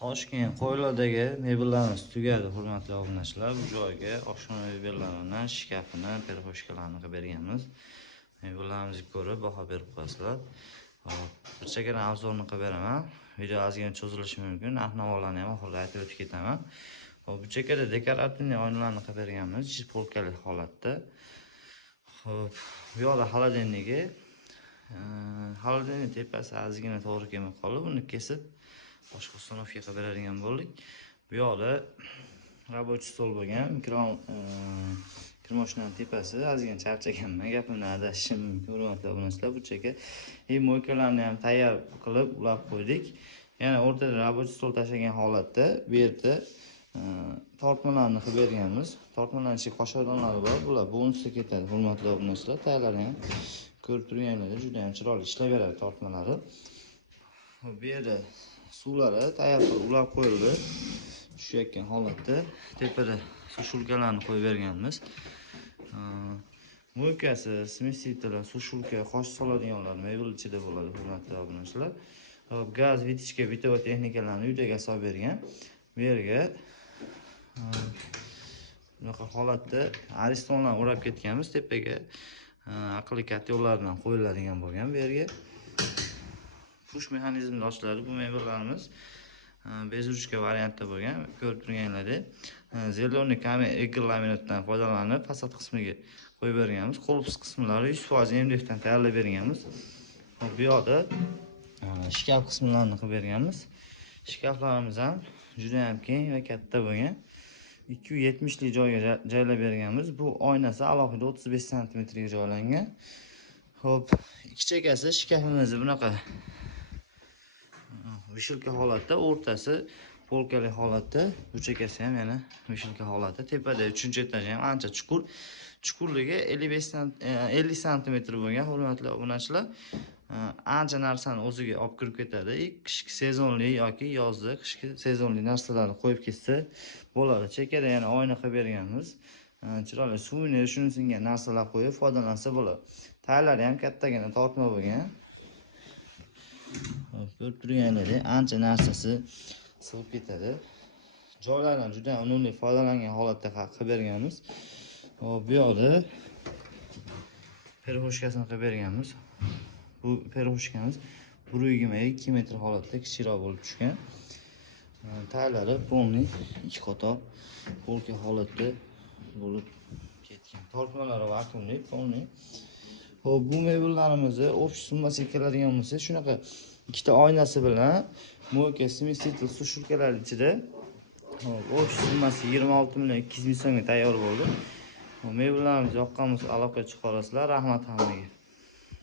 Toshkent Qo'ylardagi mebellarimiz tugadi, hurmatli obunachilar. Bu joyga oshxona mebellarini, shkafini, perxoshkalarni qilib berganmiz. Mebellarimizni ko'rib baho berib qo'yasizlar. Hop, bir chekkadan obzorni qilib beraman. Video ozgina cho'zilishi mumkin. Narx-navolarni ham oxirida aytib o'tib ketaman. Hop, bu chekkada dekorativniy oynalarni qilib berganmiz, polkali holatda. Hop, bu yoqda xolodilnigi. Xolodilnik tepasi ozgina to'g'ri kelmay qoldi. Buni kesib boshqa uстановка qilib beradigan bo'ldik. Bu yoqda рабочий stol bo'lgan, kirmoshinaning tepasi ozgina charchaganman, gapimni adashishim mumkin, hurmatli obunachilar. Bu cheka moykalarni ham tayyor qilib ulab qo'ydik. Yana o'rtada рабочий stol tashlagan holatda bu yerda tortmalarni qilib berganmiz. Tortmalarning ichiga qoshiqdonlari bor. Bular bonusga ketadi, hurmatli obunachilar. Tayyorlari ham ko'rib turganlarda juda ham chiroyli ishlayveradi tortmalari. Bu yerda suvlari tayyor qilib ulab qo'yildi. Tushayotgan holatda tepada sushulkalarni qo'yib berganmiz. Mo'ykasi, smesителlar, sushulka, qosh soladiganlar mebel ichida bo'ladi, hurmatli obunachilar. Gaz, vitichka, bitivo texnikalarni uydagi solib bergan. Bu yerga bunaqa holatda aristonlarni o'rab ketganmiz. Tepaga aqlli kotyollardan qo'yiladigan bo'lgan. Bu yerga push mexanizmda ochiladi. Bu mebellarimiz bezruchka variantda bo'lgan. Ko'rib turganlaringizdek, zeleniy kamer egr laminatdan foydalanib fasad qismiga qo'yib berganmiz. Korpus qismlari 100% MDFdan tayyorlab berganmiz. Bu yoqda shkaf qismlarini qilib berganmiz. Shkaflarimiz ham juda ham keng va katta bo'lgan. 270 lik joyga joylab berganmiz. Bu oynasi alohida 35 sm ga joylangan. Xo'p, ikki chekkasi shkafimiz bunaqa vishilka holatda, o'rtasi polkali holatda, bu chekkasi ham yana vishilka holatda. Tepada 3-etaj ham ancha chuqur. Chuqurligi 50 sm bo'lgan, hurmatli obunachilar. Ancha narsani o'ziga olib kirib ketadi. Qishki sezonli yoki yozda qishki sezonli narsalarni qo'yib ketsa bo'ladi. Chekkada yana oyna qilib berganmiz. Chiroyli suvenir shunisiga narsalar qo'yib foydalansa bo'ladi. Taylari ham kattagina tortma bo'lgan. Ko'rib turganlaringizdek, ancha narsasi sig'ib ketadi. Joylardan juda unumli foydalangan holatda qilib berganmiz. Bu yoqda perxoshkasini qilib berganmiz. Bu perxoshkamiz 1,22 metr holatda kichikroq bo'lib tushgan. Taylari polniy ikki qator polka holatda bo'lib ketgan. Tortmalari vakuumli, polniy. Xo'p, bu mebellarimizni общий summasiga keladigan bo'lsa, shunaqa ikkita oynasi bilan mo'yka, smesitel, sushulkalar ichida общий summasi 26 million 200 ming so'mga tayyor bo'ldi. Mebellarimiz yoqqan bo'lsa aloqa chiqarasizlar. Rahmat hammaga.